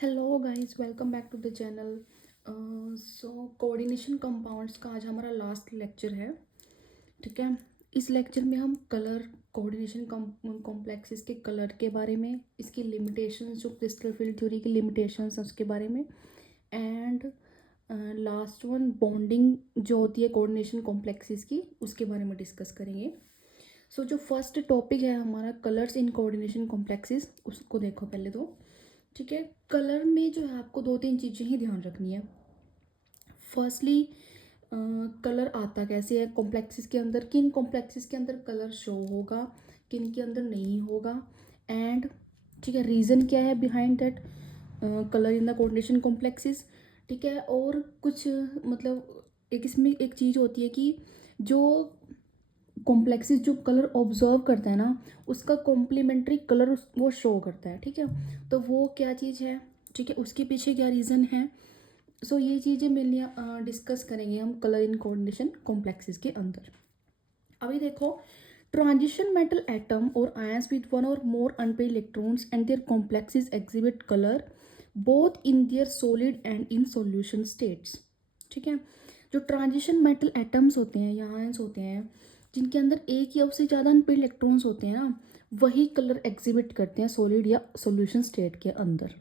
Hello guys, welcome back to the channel. Coordination compounds का आज हमारा लास्ट लेक्चर है। ठीक है। इस लेक्चर में हम कलर कोऑर्डिनेशन कॉम्प्लेक्सेस के कलर के बारे में, इसकी लिमिटेशंस, जो क्रिस्टल फील्ड थ्योरी की लिमिटेशंस हैं उसके बारे में, एंड लास्ट वन बॉन्डिंग जो होती है कोऑर्डिनेशन कॉम्प्लेक्सेस की, उसके बारे में डिस्कस करेंगे। जो फर्स्ट टॉपिक है हमारा कलर्स इन कोऑर्डिनेशन कॉम्प्लेक्सेस, उसको देखो पहले तो। ठीक है। कलर में जो है आपको दो तीन चीज़ें ही ध्यान रखनी है। फर्स्टली, कलर आता कैसे है कॉम्प्लेक्सेस के अंदर, किन कॉम्प्लेक्सेस के अंदर कलर शो होगा, किन के अंदर नहीं होगा, एंड ठीक है रीज़न क्या है behind that colour in the coordination complexes. ठीक है। और कुछ मतलब एक इसमें एक चीज़ होती है कि जो कॉम्प्लेक्सेस जो कलर ऑब्जर्व करता है ना, उसका कॉम्प्लीमेंट्री कलर वो शो करता है। ठीक है। तो वो क्या चीज़ है, ठीक है, उसके पीछे क्या रीज़न है। ये चीज़ें मिलनी डिस्कस करेंगे हम कलर इन कोऑर्डिनेशन कॉम्प्लेक्सेस के अंदर। अभी देखो, ट्रांजिशन मेटल एटम और ions with one or more unpaired electrons and their complexes exhibit colour both in their solid and in solution states. ठीक है। जो ट्रांजिशन मेटल एटम्स होते हैं या आयंस होते हैं, जिनके अंदर एक या उससे ज़्यादा अनपेड इलेक्ट्रॉन्स होते हैं ना, वही कलर एग्जिबिट करते हैं सॉलिड या सॉल्यूशन स्टेट के अंदर।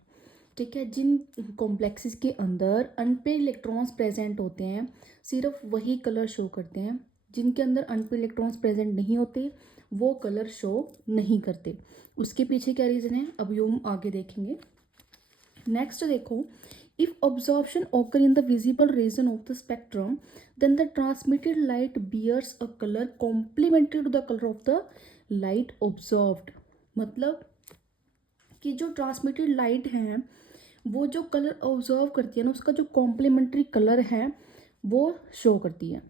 ठीक है। जिन कॉम्प्लेक्सेस के अंदर अनपेड इलेक्ट्रॉन्स प्रेजेंट होते हैं, सिर्फ वही कलर शो करते हैं। जिनके अंदर अनपेड इलेक्ट्रॉन्स प्रेजेंट नहीं होते, वो कलर शो नहीं करते। उसके पीछे क्या रीज़न है, अभी हम आगे देखेंगे। नेक्स्ट देखो, if absorption occur in the visible region of the spectrum, then the transmitted light bears a color complementary to the color of the light observed। मतलब कि जो ट्रांसमिटेड लाइट है, वो जो कलर ऑब्जर्व करती है ना, उसका जो कॉम्प्लीमेंट्री कलर है वो शो करती है।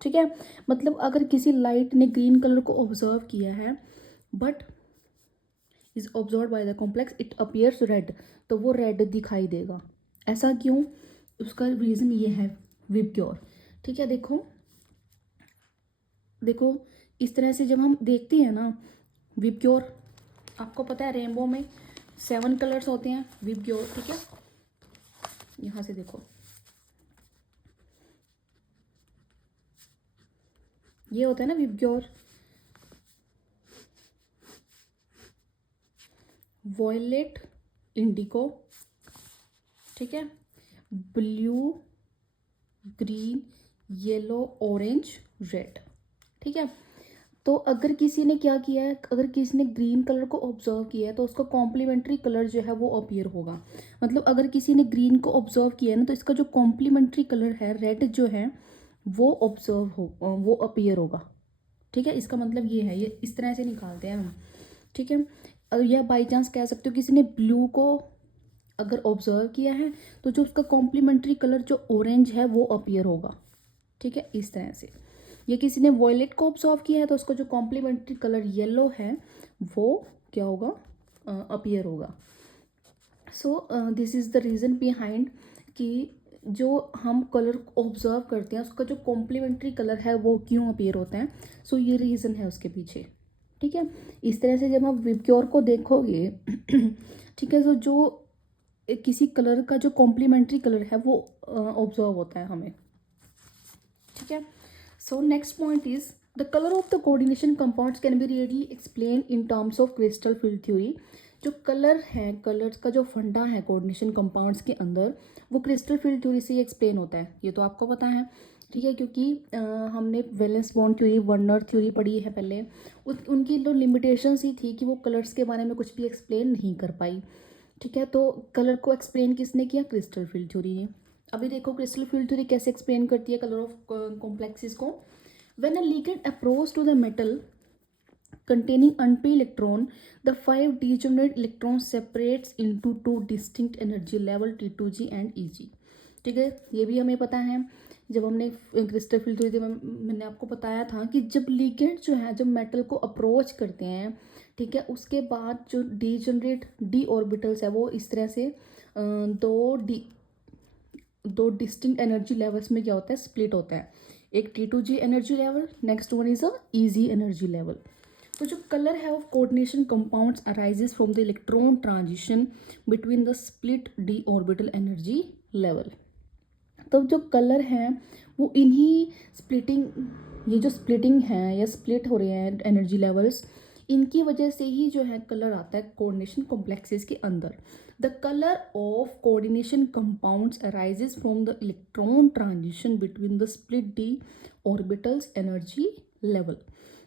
ठीक है। मतलब अगर किसी लाइट ने ग्रीन कलर को ऑब्जर्व किया है, but is observe by the complex, it appears red, तो वो रेड दिखाई देगा। ऐसा क्यों, उसका रीज़न ये है विबग्योर। ठीक है। देखो देखो, इस तरह से जब हम देखते हैं ना विबग्योर, आपको पता है रेनबो में 7 कलर्स होते हैं विबग्योर। ठीक है। यहाँ से देखो, ये होता है ना विबग्योर, वॉयलेट, इंडिको, ठीक है, blue, green, yellow, orange, red. ठीक है। तो अगर किसी ने क्या किया है, अगर किसी ने ग्रीन कलर को ऑब्जर्व किया है, तो उसका कॉम्प्लीमेंट्री कलर जो है वो अपीयर होगा। मतलब अगर किसी ने ग्रीन को ऑब्जर्व किया है ना, तो इसका जो कॉम्प्लीमेंट्री कलर है रेड जो है, वो ऑब्जर्व हो, वो अपीयर होगा। ठीक है। इसका मतलब ये है, ये इस तरह से निकालते हैं हम। ठीक है। या बाई चांस कह सकते हो किसी ने ब्लू को अगर ऑब्जर्व किया है, तो जो उसका कॉम्प्लीमेंट्री कलर जो ऑरेंज है वो अपीयर होगा। ठीक है। इस तरह से, ये किसी ने वॉयलेट को ऑब्जर्व किया है, तो उसका जो कॉम्प्लीमेंट्री कलर येलो है वो क्या होगा, अपीयर होगा। This is the reason behind कि जो हम कलर ऑब्जर्व करते हैं, उसका जो कॉम्प्लीमेंट्री कलर है वो क्यों अपीयर होता है। ये रीज़न है उसके पीछे। ठीक है। इस तरह से जब आप विबग्योर को देखोगे ठीक है, जो किसी कलर का जो कॉम्प्लीमेंट्री कलर है वो ऑब्जर्व होता है हमें। ठीक है। Next point is the colour of the coordination compounds can be really explain in terms of crystal field theory. जो कलर है, कलर्स का जो फंडा है कोऑर्डिनेशन कंपाउंड्स के अंदर, वो क्रिस्टल फील्ड थ्योरी से ही एक्सप्लेन होता है। ये तो आपको पता है। ठीक है। क्योंकि हमने valence bond theory, Werner theory पढ़ी है पहले। उनकी जो लिमिटेशंस ही थी कि वो कलर्स के बारे में कुछ भी एक्सप्लेन नहीं कर पाई। ठीक है। तो कलर को एक्सप्लेन किसने किया, क्रिस्टल फील्ड थ्योरी ने। अभी देखो क्रिस्टल फील्ड थ्योरी कैसे एक्सप्लेन करती है कलर ऑफ कॉम्प्लेक्सेस को। When a ligand approach to the metal containing unpaired electron, the 5 degenerate electrons separates into two distinct energy level T2G and EG। ठीक है। ये भी हमें पता है, जब हमने क्रिस्टल फील्ड थ्योरी में मैंने आपको बताया था कि जब लिगेंड जो है, जब मेटल को अप्रोच करते हैं, ठीक है, उसके बाद जो डीजनरेट डी ऑर्बिटल्स है वो इस तरह से दो डिस्टिंक्ट एनर्जी लेवल्स में क्या होता है, स्प्लिट होता है। एक T2G energy level, next one is a EG energy level. तो जो कलर है of coordination compounds arises from the electron transition between the split D orbital energy level. तो जो कलर है वो इन्हीं स्प्लिटिंग, ये जो स्प्लिटिंग है या स्प्लिट हो रहे हैं एनर्जी लेवल्स, इनकी वजह से ही जो है कलर आता है कोऑर्डिनेशन कॉम्प्लेक्सेस के अंदर। The colour of coordination compounds arises from the electron transition between the split D orbitals energy level.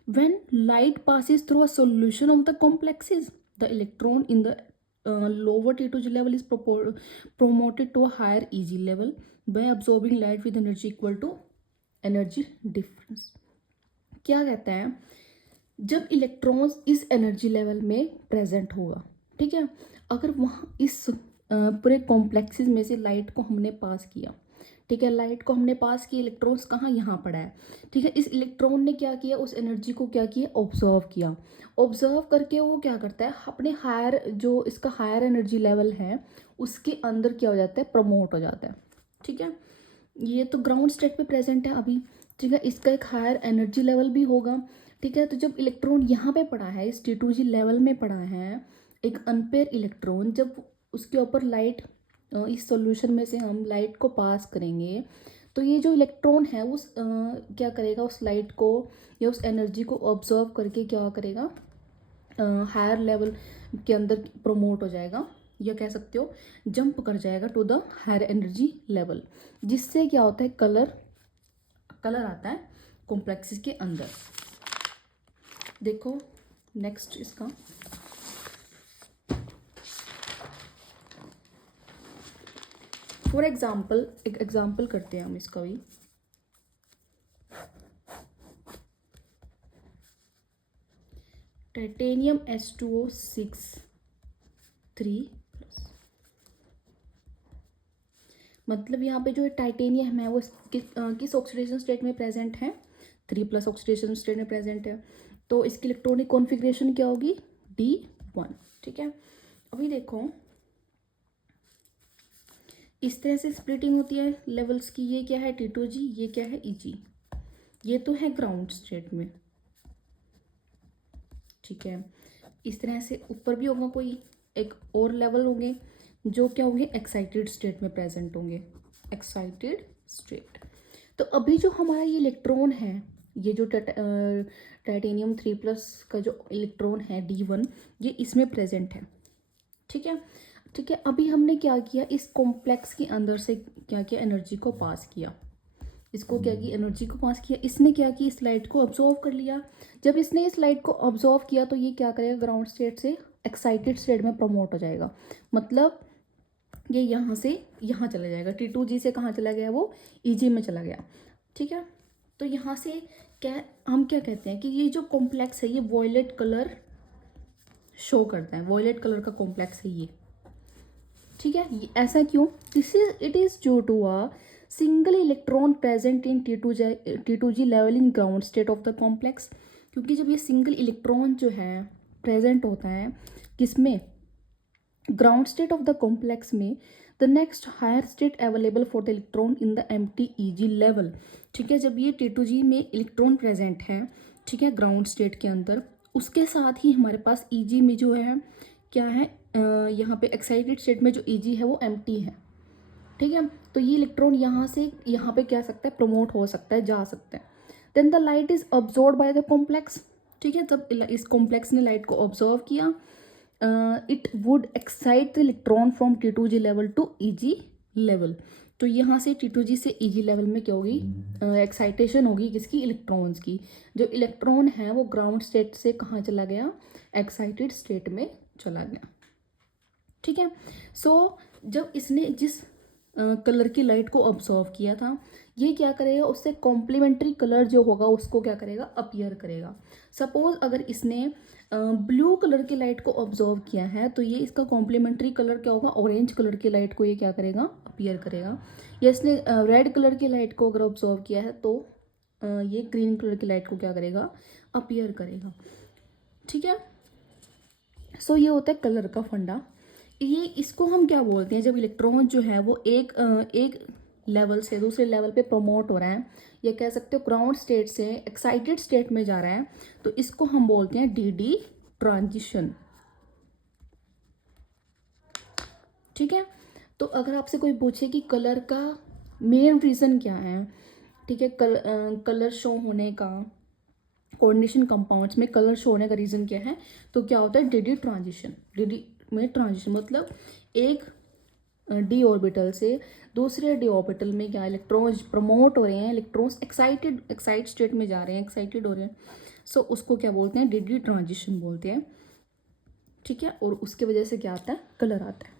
When light passes through a solution of the complexes, the electron in the lower T2G level is promoted to a higher EG level by absorbing light with energy equal to energy difference। क्या कहता है, जब electrons इस energy level में present होगा, ठीक है, अगर वहाँ इस पूरे कॉम्प्लेक्सेस में से लाइट को हमने पास किया, ठीक है, लाइट को हमने पास किया, इलेक्ट्रॉन्स कहाँ, यहाँ पड़ा है, ठीक है, इस इलेक्ट्रॉन ने क्या किया, उस एनर्जी को क्या किया, ऑब्जर्व किया। ऑब्जर्व करके वो क्या करता है, अपने हायर, जो इसका हायर एनर्जी लेवल है उसके अंदर क्या हो जाता है, प्रमोट हो जाता है। ठीक है, ये तो ग्राउंड स्टेट पे प्रेजेंट है अभी, ठीक है, इसका एक हायर एनर्जी लेवल भी होगा। ठीक है, तो जब इलेक्ट्रॉन यहाँ पे पड़ा है, इस T2G लेवल में पड़ा है, एक अनपेयर इलेक्ट्रॉन, जब उसके ऊपर लाइट, इस सॉल्यूशन में से हम लाइट को पास करेंगे, तो ये जो इलेक्ट्रॉन है उस क्या करेगा, उस लाइट को या उस एनर्जी को ऑब्जर्व करके क्या करेगा, हायर लेवल के अंदर प्रमोट हो जाएगा, या कह सकते हो जंप कर जाएगा to the higher energy level, जिससे क्या होता है, कलर आता है कॉम्प्लेक्सेस के अंदर। देखो नेक्स्ट इसका, फॉर एग्जाम्पल, एक एग्जाम्पल करते हैं हम इसका भी। टाइटेनियम H2O6 3+, मतलब यहाँ पे जो टाइटेनियम है वो किस ऑक्सीडेशन स्टेट में प्रेजेंट है, 3+ ऑक्सीडेशन स्टेट में प्रेजेंट है। तो इसकी इलेक्ट्रॉनिक कॉन्फ़िगरेशन क्या होगी, D1। ठीक है, अभी देखो इस तरह से स्प्लिटिंग होती है लेवल्स की। ये क्या है, T2G, ये क्या है, EG, ये तो है ग्राउंड स्टेट में। ठीक है, इस तरह से ऊपर भी होगा कोई एक और लेवल होंगे जो क्या होंगे, एक्साइटेड स्टेट में प्रेजेंट होंगे, एक्साइटेड स्टेट। तो अभी जो हमारा ये इलेक्ट्रॉन है, ये जो टाइटेनियम 3+ का जो इलेक्ट्रॉन है D1, ये इसमें प्रेजेंट है। ठीक है, ठीक है, अभी हमने क्या किया, इस कॉम्प्लेक्स के अंदर से क्या किया, एनर्जी को पास किया, इसको क्या किया, एनर्जी को पास किया, इसने क्या किया, इस लाइट को ऑब्जर्व कर लिया। जब इसने इस लाइट को ऑब्जर्व किया तो ये क्या करेगा, ग्राउंड स्टेट से एक्साइटेड स्टेट में प्रमोट हो जाएगा, मतलब ये यहाँ से यहाँ चला जाएगा, T2G से कहाँ चला गया, वो EG में चला गया। ठीक है, तो यहाँ से क्या हम क्या कहते हैं कि ये जो कॉम्प्लेक्स है ये वॉयलेट कलर शो करता है, वॉयलेट कलर का कॉम्प्लेक्स है ये। ठीक है, ऐसा क्यों, it is due to a single electron present in T2G level in ground state of the complex. क्योंकि जब ये सिंगल इलेक्ट्रॉन जो है प्रेजेंट होता है किसमें, ground state of the complex में, the next higher state available for the electron in the empty EG level. ठीक है, जब ये T2G में इलेक्ट्रॉन प्रेजेंट है, ठीक है, ग्राउंड स्टेट के अंदर, उसके साथ ही हमारे पास EG में जो है क्या है, यहाँ पे एक्साइटेड स्टेट में जो EG है वो एम्प्टी है। ठीक है, तो ये इलेक्ट्रॉन यहाँ से यहाँ पे क्या सकता है, प्रमोट हो सकता है, जा सकता है। Then the light is absorb by the complex. ठीक है, जब इस कॉम्प्लेक्स ने लाइट को ऑब्जर्व किया, it would excite the electron from T2G level to EG level. तो यहाँ से T2G से EG लेवल में क्या होगी, एक्साइटेशन होगी किसकी, इलेक्ट्रॉन्स की। जो इलेक्ट्रॉन है वो ग्राउंड स्टेट से कहाँ चला गया, एक्साइटेड स्टेट में चला गया। ठीक है, सो जब इसने जिस कलर की लाइट को ऑब्जर्व किया था, ये क्या करेगा, उससे कॉम्प्लीमेंट्री कलर जो होगा उसको क्या करेगा, अपीयर करेगा। सपोज अगर इसने ब्लू कलर की लाइट को ऑब्जर्व किया है तो ये इसका कॉम्प्लीमेंट्री कलर क्या होगा, ऑरेंज कलर की लाइट को ये क्या करेगा, अपीयर करेगा। या इसने रेड कलर की लाइट को अगर ऑब्जर्व किया है तो ये ग्रीन कलर की लाइट को क्या करेगा, अपीयर करेगा। ठीक है, सो ये होता है कलर का फंडा। ये इसको हम क्या बोलते हैं, जब इलेक्ट्रॉन जो है वो एक लेवल से दूसरे लेवल पे प्रमोट हो रहा है, या कह सकते हो ग्राउंड स्टेट से एक्साइटेड स्टेट में जा रहा है, तो इसको हम बोलते हैं डीडी ट्रांजिशन। ठीक है। तो अगर आपसे कोई पूछे कि कलर का मेन रीज़न क्या है, ठीक है, कलर शो होने का, कोऑर्डिनेशन कंपाउंड्स में कलर शो होने का रीज़न क्या है, तो क्या होता है डीडी ट्रांजिशन। डीडी में ट्रांजिशन मतलब एक डी ऑर्बिटल से दूसरे डी ऑर्बिटल में क्या इलेक्ट्रॉन्स प्रमोट हो रहे हैं, इलेक्ट्रॉन्स एक्साइट स्टेट में जा रहे हैं, एक्साइटेड हो रहे हैं, सो उसको क्या बोलते हैं डीडी ट्रांजिशन बोलते हैं। ठीक है। और उसके वजह से क्या आता है, कलर आता है।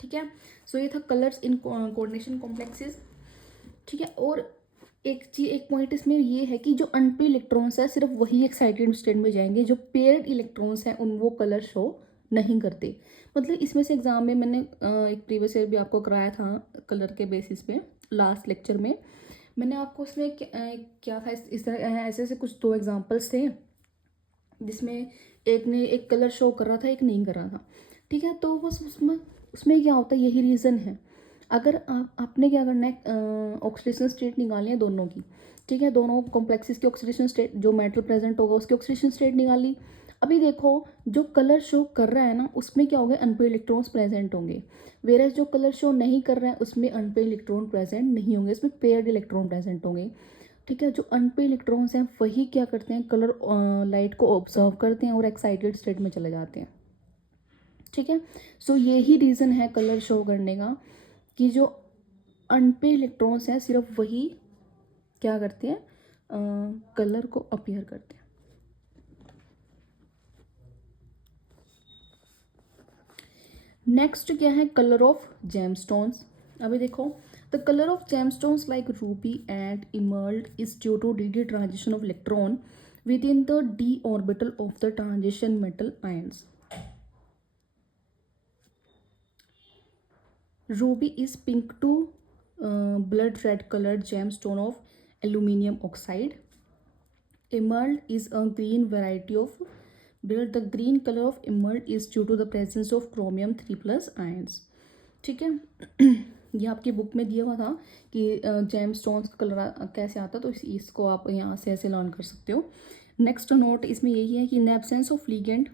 ठीक है। सो ये था कलर्स इन कोऑर्डिनेशन कॉम्प्लेक्सेस। ठीक है। और एक पॉइंट इसमें ये है कि जो अनपेड इलेक्ट्रॉन्स है सिर्फ वही एक्साइटेड स्टेट में जाएंगे, जो पेयर्ड इलेक्ट्रॉन्स हैं उन वो कलर शो नहीं करते। मतलब इसमें से एग्जाम में मैंने एक प्रीवियस ईयर भी आपको कराया था कलर के बेसिस पे, लास्ट लेक्चर में मैंने आपको उसमें क्या था, इस तरह ऐसे ऐसे कुछ दो एग्जाम्पल्स थे जिसमें एक ने एक कलर शो कर रहा था, एक नहीं कर रहा था। ठीक है। तो बस उसमें क्या होता है, यही रीज़न है। अगर आपने क्या करना है, ऑक्सीडेशन स्टेट निकालनी है दोनों की। ठीक है। दोनों कॉम्प्लेक्सेस की ऑक्सीडेशन स्टेट, जो मेटल प्रेजेंट होगा उसकी ऑक्सीडेशन स्टेट निकाली। अभी देखो जो कलर शो कर रहा है ना उसमें क्या होगा, अनपेड इलेक्ट्रॉन्स प्रेजेंट होंगे, वेरएज जो कलर शो नहीं कर रहा है उसमें अनपेड इलेक्ट्रॉन प्रेजेंट नहीं होंगे, इसमें पेयर्ड इलेक्ट्रॉन प्रेजेंट होंगे। ठीक है। जो अनपेड इलेक्ट्रॉन्स हैं वही क्या करते हैं, कलर लाइट को ऑब्जर्व करते हैं और एक्साइटेड स्टेट में चले जाते हैं। ठीक है। सो यही रीज़न है कलर शो करने का कि जो अनपेड इलेक्ट्रॉन्स हैं सिर्फ वही क्या करते हैं, कलर को अपीयर करते हैं। नेक्स्ट क्या है, कलर ऑफ जेमस्टोन्स। अभी देखो the colour of gemstones like ruby and emerald is due to the transition of electron within the d orbital of the transition metal ions. Ruby is pink to blood red colored gemstone of aluminium oxide. Emerald is a green variety of blood. The green color of emerald is due to the presence of chromium 3+ ions. ठीक है। ये आपकी book में दिया हुआ था कि GeM stones का कलर कैसे आता है, तो इसको आप यहाँ से ऐसे लर्न कर सकते हो। नेक्स्ट नोट इसमें यही है कि in the absence of ligand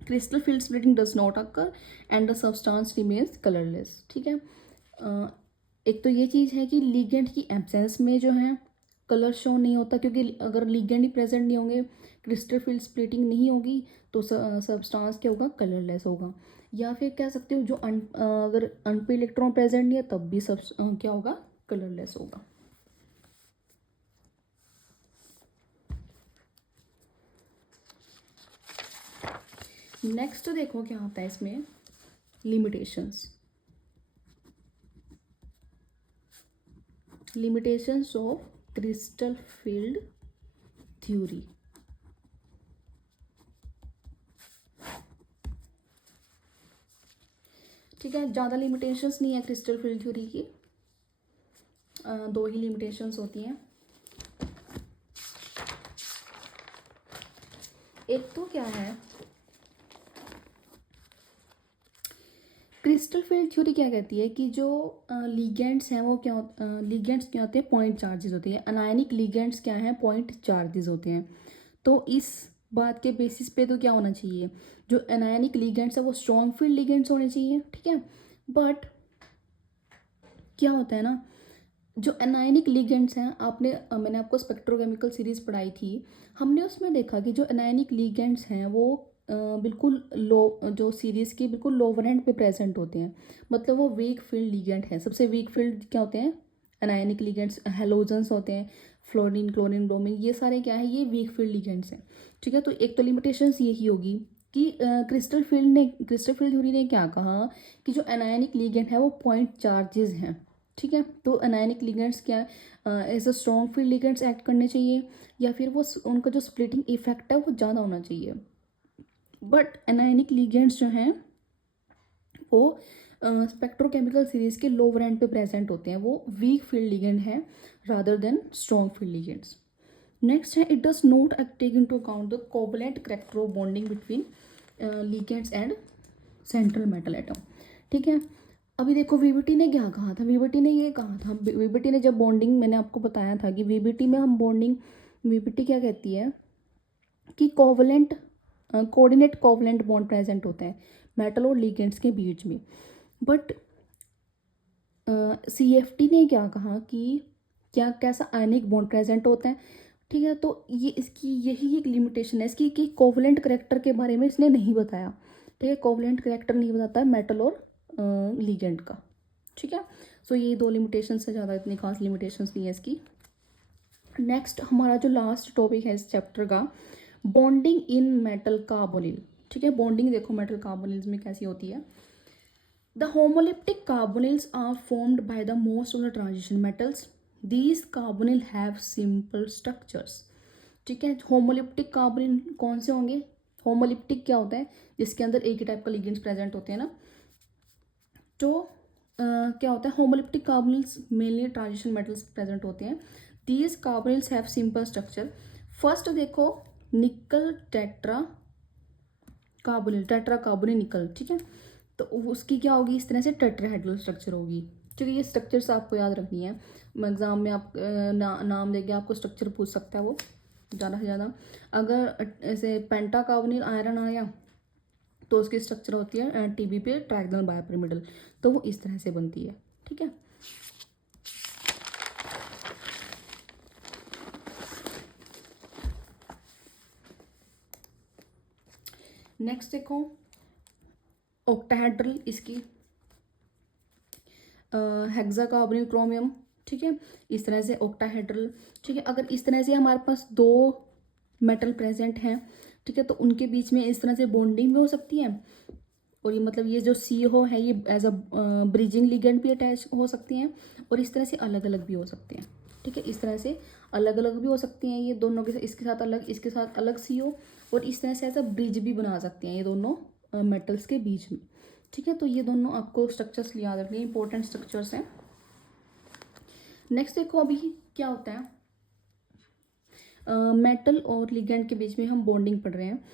crystal field splitting does not occur and the substance remains colourless. ठीक है। एक तो ये चीज़ है कि लिगेंड की एब्सेंस में जो है कलर शो नहीं होता, क्योंकि अगर लिगेंड ही प्रेजेंट नहीं होंगे, क्रिस्टल फील्ड स्प्लिटिंग नहीं होगी, तो सब्सटेंस क्या होगा, कलरलेस होगा। या फिर कह सकते हो जो अगर अनपेड इलेक्ट्रॉन प्रेजेंट नहीं है तब भी क्या होगा, कलरलेस होगा। नेक्स्ट देखो क्या होता है इसमें, limitations of crystal field theory. ठीक है। ज़्यादा लिमिटेशंस नहीं है क्रिस्टल फील्ड थ्योरी की, दो ही लिमिटेशंस होती हैं। एक तो क्या है, क्रिस्टल फील्ड थ्योरी क्या कहती है कि जो लिगेंड्स हैं वो लिगेंड्स क्या होते हैं, पॉइंट चार्जेस होते हैं। अनायनिक लिगेंड्स क्या हैं, पॉइंट चार्जेस होते हैं। तो इस बात के बेसिस पे तो क्या होना चाहिए, जो अनायनिक लिगेंड्स है वो स्ट्रॉन्ग फील्ड लिगेंड्स होने चाहिए। ठीक है। बट क्या होता है ना, जो अनायनिक लिगेंड्स हैं मैंने आपको स्पेक्ट्रोकेमिकल सीरीज पढ़ाई थी, हमने उसमें देखा कि जो अनायनिक लिगेंड्स हैं वो बिल्कुल लो, जो सीरीज़ की बिल्कुल लोअर एंड पे प्रेजेंट होते हैं, मतलब वो वीक फील्ड लिगेंड है। सबसे वीक फील्ड क्या होते हैं, अनायनिक लिगेंड्स, हेलोजन्स होते हैं, फ्लोरीन, क्लोरीन, ब्रोमीन, ये सारे क्या है, ये वीक फील्ड लिगेंड्स हैं। ठीक है। तो एक तो लिमिटेशंस यही होगी कि क्रिस्टल फील्ड थ्योरी ने क्या कहा कि जो अनायनिक लिगेंड है वो पॉइंट चार्जेस हैं। ठीक है। तो अनायनिक लिगेंड्स क्या as a strong field ligands act करने चाहिए, या फिर वो उनका जो स्प्लिटिंग इफेक्ट है वो ज़्यादा होना चाहिए। बट अनायनिक लिगेंड्स जो हैं वो स्पेक्ट्रोकेमिकल सीरीज़ के लोअर एंड पे प्रेजेंट होते हैं, वो वीक फील्ड लिगेंड है rather than strong field ligands. Next है, it does not take into account the covalent character bonding between ligands and central metal atom. ठीक है। अभी देखो वीबीटी ने क्या कहा था, वीबीटी ने ये कहा था, वीबीटी ने जब बॉन्डिंग, मैंने आपको बताया था कि वीबीटी में हम बॉन्डिंग, वीबीटी क्या कहती है कि covalent, coordinate covalent bond present होते हैं मेटल और लिगेंड्स के बीच में। बट सीएफटी ने क्या कहा कि क्या कैसा आयनिक बॉन्ड प्रेजेंट होता है। ठीक है, तो ये इसकी यही एक लिमिटेशन है इसकी कि कोवलेंट करेक्टर के बारे में इसने नहीं बताया। ठीक है, कोवलेंट करेक्टर नहीं बताता है मेटल और लिगेंड का। ठीक है, सो ये दो लिमिटेशंस है, ज़्यादा इतनी खास लिमिटेशंस नहीं है इसकी। नेक्स्ट हमारा जो लास्ट टॉपिक है इस चैप्टर का, बॉन्डिंग इन मेटल कार्बोनिल। ठीक है, बॉन्डिंग देखो मेटल कार्बोनिल्स में कैसी होती है। The homoleptic carbonyls are formed by the most of the transition metals. These carbonyl have simple structures. ठीक है, होमोलिप्टिक कार्बोनिल कौन से होंगे, होमोलिप्टिक क्या होता है, जिसके अंदर एक ही टाइप का लिगेंड्स प्रेजेंट होते हैं ना। तो क्या होता है, homoleptic carbonyls mainly transition metals present होते हैं। These carbonyls have simple structure. First देखो nickel tetra carbonyl, tetra carbonyl निकल। ठीक है, तो उसकी क्या होगी, इस तरह से टेट्राहेड्रल स्ट्रक्चर होगी। ठीक है, ये स्ट्रक्चर्स आपको याद रखनी है, एग्जाम में आप नाम देके आपको स्ट्रक्चर पूछ सकता है वो ज़्यादा से ज़्यादा। अगर ऐसे पेंटा कार्बोनिल आयरन आया तो उसकी स्ट्रक्चर होती है टीबी पे ट्रायगोनल बायोपिरामिडल, तो वो इस तरह से बनती है। ठीक है, नेक्स्ट देखो ऑक्टाहेड्रल, इसकी हेक्साकार्बोनिल क्रोमियम। ठीक है, इस तरह से ऑक्टाहेड्रल। ठीक है, अगर इस तरह से हमारे पास दो मेटल प्रेजेंट हैं, ठीक है, तो उनके बीच में इस तरह से बॉन्डिंग भी हो सकती है, और ये मतलब ये जो सी हो है ये एज अ ब्रिजिंग लिगेंड भी अटैच हो सकती हैं, और इस तरह से अलग अलग भी हो सकते हैं। ठीक है, इस तरह से अलग अलग भी हो सकती हैं ये दोनों के साथ, इसके साथ अलग, इसके साथ अलग सी हो, और इस तरह से ऐसा ब्रिज भी बना सकते हैं ये दोनों मेटल्स के बीच में। ठीक है, तो ये दोनों आपको स्ट्रक्चर्स याद रखने, इंपॉर्टेंट स्ट्रक्चर्स हैं। नेक्स्ट देखो अभी क्या होता है, मेटल और लिगेंड के बीच में हम बॉन्डिंग पढ़ रहे हैं,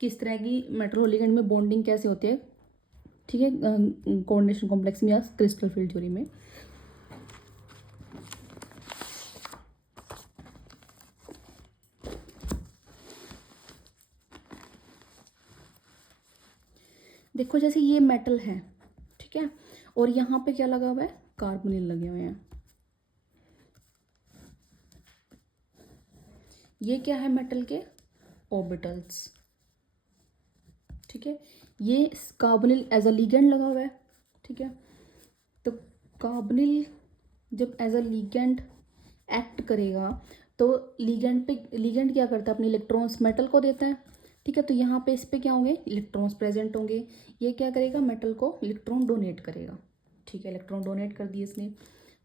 किस तरह की मेटल और लिगेंड में बॉन्डिंग कैसे होती है। ठीक है, कोऑर्डिनेशन कॉम्प्लेक्स में या क्रिस्टल फील्ड थ्योरी में। देखो जैसे ये मेटल है, ठीक है, और यहाँ पे क्या लगा हुआ है, कार्बोनिल लगे हुए हैं। ये क्या है, मेटल के ऑर्बिटल्स। ठीक है, ये कार्बोनिल एज अ लिगेंड लगा हुआ है। ठीक है, तो कार्बोनिल जब एज अ लिगेंड एक्ट करेगा तो लिगेंड पे, लिगेंड क्या करता है, अपने इलेक्ट्रॉन्स मेटल को देता है। ठीक है, तो यहाँ पे इस पे क्या होंगे, इलेक्ट्रॉन्स प्रेजेंट होंगे। ये क्या करेगा, मेटल को इलेक्ट्रॉन डोनेट करेगा। ठीक है, इलेक्ट्रॉन डोनेट कर दिए इसने,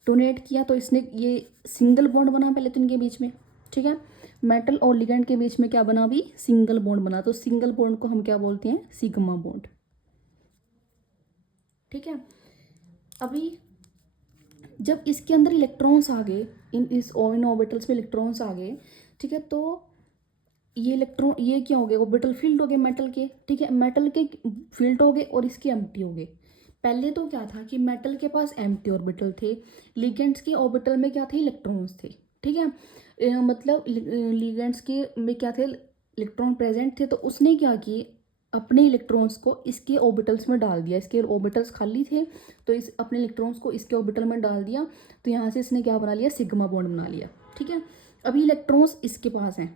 डोनेट किया तो इसने ये सिंगल बॉन्ड बना पहले तो इनके बीच में। ठीक है, मेटल और लिगेंड के बीच में क्या बना, भी सिंगल बॉन्ड बना, तो सिंगल बॉन्ड को हम क्या बोलते हैं, सिग्मा बॉन्ड। ठीक है, अभी जब इसके अंदर इलेक्ट्रॉन्स आ गए, इस इन ऑर्बिटल्स में इलेक्ट्रॉन्स आ गए, ठीक है, तो ये इलेक्ट्रॉन, ये क्या हो गए, ऑर्बिटल फील्ड हो गए मेटल के। ठीक है, मेटल के फील्ड हो गए और इसके एम्प्टी हो गए। पहले तो क्या था कि मेटल के पास एम्प्टी ऑर्बिटल थे, लिगेंड्स के ऑर्बिटल में क्या थे, इलेक्ट्रॉन्स थे। ठीक है, मतलब लिगेंड्स के में क्या थे, इलेक्ट्रॉन प्रेजेंट थे, तो उसने क्या किए, अपने इलेक्ट्रॉन्स को इसके ऑर्बिटल्स में डाल दिया। इसके ऑर्बिटल्स खाली थे तो इस अपने इलेक्ट्रॉन्स को इसके ऑर्बिटल में डाल दिया, तो यहाँ से इसने क्या बना लिया, सिग्मा बॉन्ड बना लिया। ठीक है, अभी इलेक्ट्रॉन्स इसके पास हैं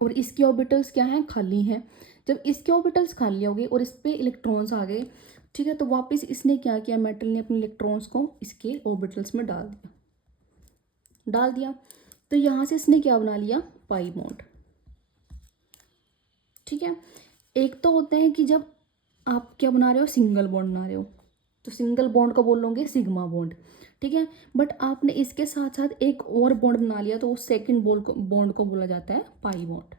और इसके ऑर्बिटल्स क्या हैं, खाली हैं। जब इसके ऑर्बिटल्स खाली हो गए और इस पे इलेक्ट्रॉन्स आ गए, ठीक है, तो वापस इसने क्या किया, मेटल ने अपने इलेक्ट्रॉन्स को इसके ऑर्बिटल्स में डाल दिया, तो यहाँ से इसने क्या बना लिया, पाई बॉन्ड। ठीक है, एक तो होता है कि जब आप क्या बना रहे हो, सिंगल बॉन्ड बना रहे हो, तो सिंगल बॉन्ड को बोलोगे सिग्मा बॉन्ड। ठीक है, बट आपने इसके साथ साथ एक और बॉन्ड बना लिया तो उस सेकंड बॉन्ड को बोला जाता है पाई बॉन्ड।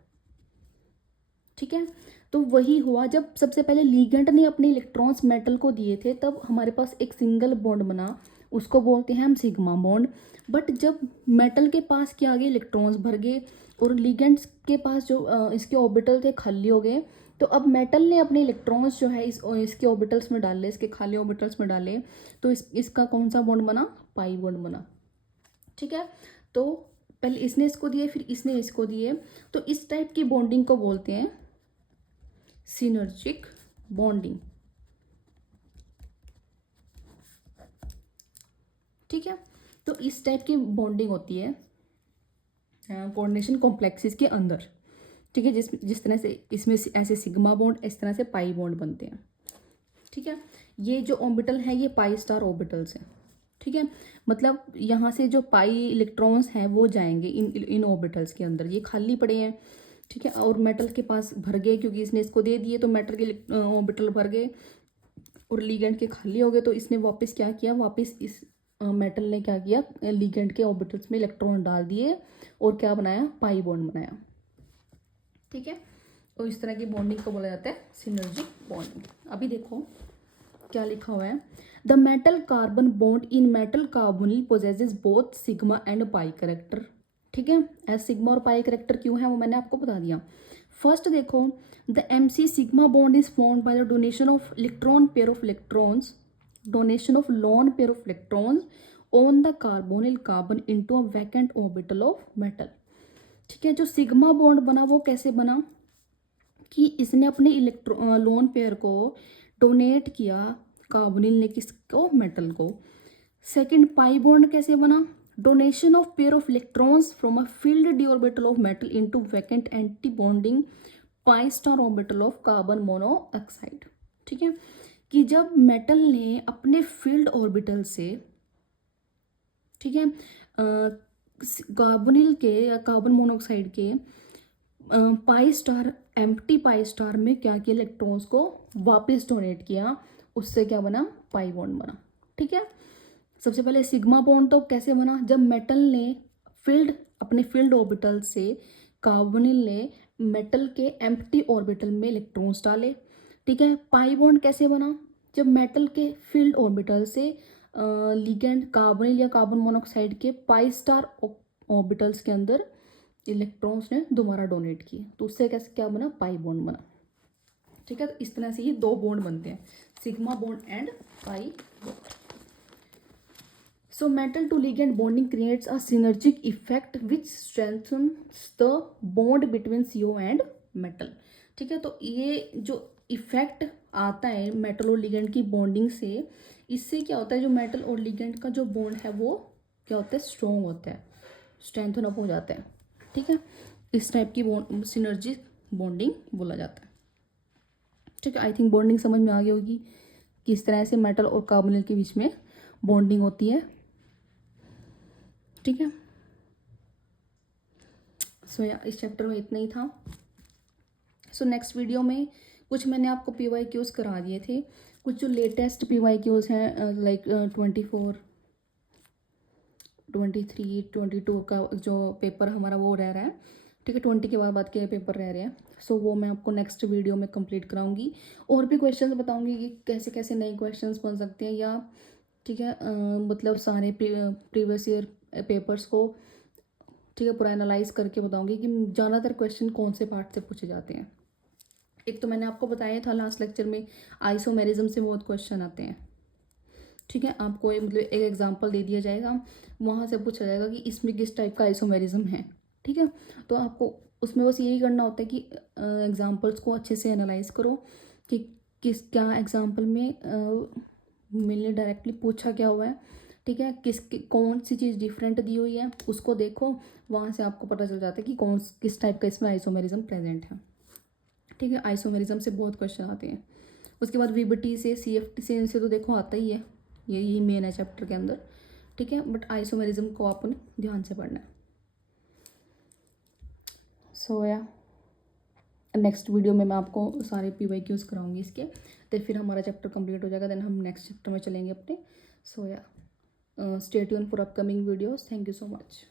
ठीक है, तो वही हुआ, जब सबसे पहले लिगेंड ने अपने इलेक्ट्रॉन्स मेटल को दिए थे तब हमारे पास एक सिंगल बॉन्ड बना, उसको बोलते हैं हम सिग्मा बॉन्ड। बट जब मेटल के पास क्या आ गए, इलेक्ट्रॉन्स भर गए और लिगेंड्स के पास जो इसके ऑर्बिटल थे खाली हो गए, तो अब मेटल ने अपने इलेक्ट्रॉन्स जो है इसके ऑर्बिटल्स में डाले, इसके खाली ऑर्बिटल्स में डाले, तो इसका कौन सा बॉन्ड बना, पाई बॉन्ड बना। ठीक है, तो पहले इसने इसको दिए, फिर इसने इसको दिए, तो इस टाइप की बॉन्डिंग को बोलते हैं सिनर्जिक बॉन्डिंग। ठीक है, तो इस टाइप की बॉन्डिंग होती है कोऑर्डिनेशन कॉम्प्लेक्सेस के अंदर। ठीक है, जिस तरह से इसमें ऐसे सिग्मा बॉन्ड, इस तरह से पाई बॉन्ड बनते हैं। ठीक है, ये जो ऑर्बिटल है ये पाई स्टार ऑर्बिटल्स हैं। ठीक है, मतलब यहाँ से जो पाई इलेक्ट्रॉन्स हैं वो जाएंगे इन ऑर्बिटल्स के अंदर, ये खाली पड़े हैं। ठीक है, और मेटल के पास भर गए, क्योंकि इसने इसको दे दिए तो मेटल के ऑर्बिटल भर गए और लिगेंड के खाली हो गए। तो इसने वापस क्या किया, वापस इस मेटल ने क्या किया, लिगेंड के ऑर्बिटल्स में इलेक्ट्रॉन डाल दिए और क्या बनाया, पाई बॉन्ड बनाया। ठीक है, और इस तरह की बॉन्डिंग को बोला जाता है सिनर्जिक बॉन्डिंग। अभी देखो क्या लिखा हुआ है, the metal carbon bond in metal carbonyl possesses both sigma and pi character. ठीक है, एज सिग्मा और पाई करेक्टर क्यों है वो मैंने आपको बता दिया। फर्स्ट देखो, the MC sigma bond is formed by the donation of electron pair of electrons, donation of lone pair of electrons on the carbonyl carbon into a vacant orbital of metal. ठीक है, जो sigma bond बना वो कैसे बना कि इसने अपने लोन पेयर को डोनेट किया, कार्बोनिल ने किसको, मेटल को। सेकंड, पाई बॉन्ड कैसे बना, donation of pair of electrons from a field D orbital of metal into vacant anti bonding pi star orbital of carbon monoxide. ठीक है, कि जब मेटल ने अपने फील्ड ऑर्बिटल से, ठीक है, कार्बोनिल के या कार्बन मोनोऑक्साइड के pi star, empty pi star में क्या किया, इलेक्ट्रॉन्स को वापस डोनेट किया, उससे क्या बना, पाई बॉन्ड बना। ठीक है, सबसे पहले सिग्मा बॉन्ड तो कैसे बना, जब मेटल ने अपने फील्ड ऑर्बिटल से कार्बोनिल ने मेटल के एम्प्टी ऑर्बिटल में इलेक्ट्रॉन्स डाले। ठीक है, पाई बॉन्ड कैसे बना, जब मेटल के फील्ड ऑर्बिटल से लिगेंड कार्बोनिल या कार्बन मोनोऑक्साइड के पाई स्टार ऑर्बिटल्स के अंदर इलेक्ट्रॉन्स ने दोबारा डोनेट किए, तो उससे कैसे क्या बना, पाई बॉन्ड बना। ठीक है, तो इस तरह से ये दो बॉन्ड बनते हैं, sigma bond and pi bond. So metal to ligand bonding creates a synergic effect which strengthens the bond between CO and metal। ठीक है, तो ये जो इफेक्ट आता है मेटल और लिगेंड की बॉन्डिंग से, इससे क्या होता है, जो मेटल और लिगेंड का जो बॉन्ड है वो क्या होता है, स्ट्रॉन्ग होता है, स्ट्रेंथन अप हो जाता है। ठीक है, इस टाइप की सिनर्जिक बॉन्डिंग बोला जाता है। ठीक है, आई थिंक बॉन्डिंग समझ में आ गई होगी, किस तरह से मेटल और कार्बोनिल के बीच में बॉन्डिंग होती है। ठीक है, सो या इस चैप्टर में इतना ही था। सो नेक्स्ट वीडियो में कुछ मैंने आपको PYQs करा दिए थे, कुछ जो लेटेस्ट PYQs हैं लाइक 24, 23, 22 का जो पेपर हमारा वो रह रहा है। ठीक है, 20 के बाद के पेपर रह रहे हैं, सो वो मैं आपको नेक्स्ट वीडियो में कंप्लीट कराऊंगी, और भी क्वेश्चंस बताऊंगी कि कैसे कैसे नए क्वेश्चंस बन सकते हैं, या ठीक है मतलब सारे प्रीवियस ईयर पेपर्स को, ठीक है, पूरा एनालाइज करके बताऊंगी कि ज़्यादातर क्वेश्चन कौन से पार्ट से पूछे जाते हैं। एक तो मैंने आपको बताया था लास्ट लेक्चर में, आइसोमेरिज्म से बहुत क्वेश्चन आते हैं। ठीक है, आपको मतलब एक एग्जांपल दे दिया जाएगा, वहाँ से पूछा जाएगा कि इसमें किस टाइप का आइसोमेरिज्म है। ठीक है, तो आपको उसमें बस यही करना होता है कि एग्जांपल्स को अच्छे से एनालाइज करो कि क्या एग्जांपल में मैंने डायरेक्टली पूछा क्या हुआ है। ठीक है, कौन सी चीज़ डिफरेंट दी हुई है उसको देखो, वहाँ से आपको पता चल जाता है कि किस टाइप का इसमें आइसोमेरिज्म प्रेजेंट है। ठीक है, आइसोमेरिज्म से बहुत क्वेश्चन आते हैं। उसके बाद VBT से, CFT से, इनसे तो देखो आता ही है, यही मेन है चैप्टर के अंदर। ठीक है, बट आइसोमेरिज्म को आपने ध्यान से पढ़ना है। सो या नेक्स्ट वीडियो में मैं आपको सारे PYQs कराऊंगी इसके, तो फिर हमारा चैप्टर कंप्लीट हो जाएगा, देन हम नेक्स्ट चैप्टर में चलेंगे अपने। सो या stay tune for upcoming videos, thank you so much.